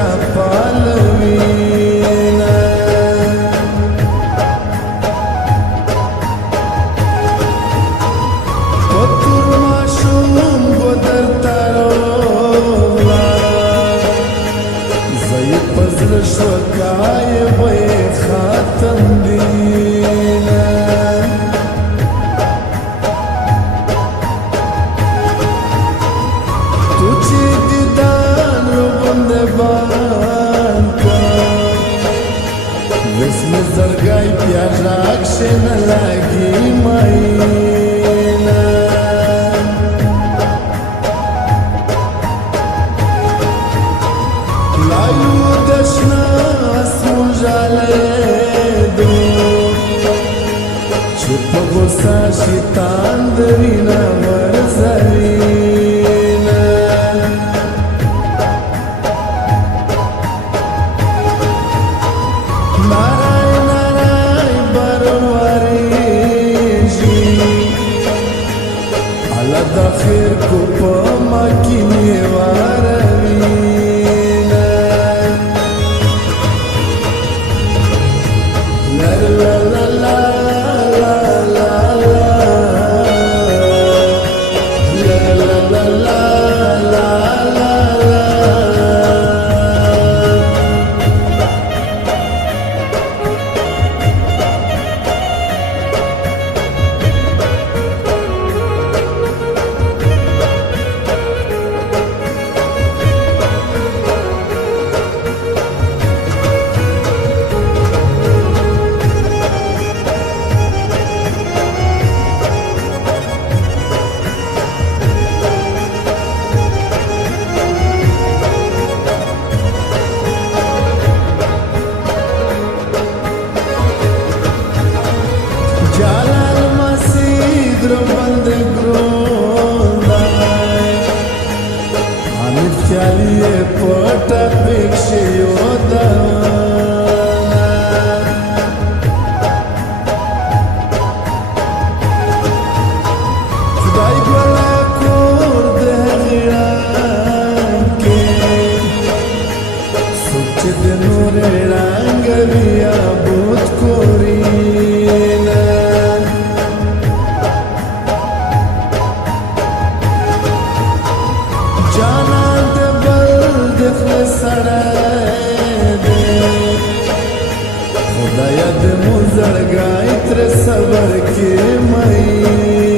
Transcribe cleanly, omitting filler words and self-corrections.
چا پالوینا پتر ماشوم گودر تارولا زی پزل شوکای بی خاتم دینا तुझे दीदान बंदे बांका विस्म जरगाई प्यारा अक्षे न लागी मायना लायू दशना स्मुजाले दो चुप गुस्सा शितान दरीना मरजरी خیر کو په مکینه واروینا لا لا لا لا لا لا لا لا لا बंद चलिए पोट भिक्षयोदा खुदाई गोला कोर दहरा के सुच दिनोरे रंग बिया भूत कोरीना जाना दे बल देखले सड़े दे खुदाया दे मुजड़ गाय तेरे सबर के मई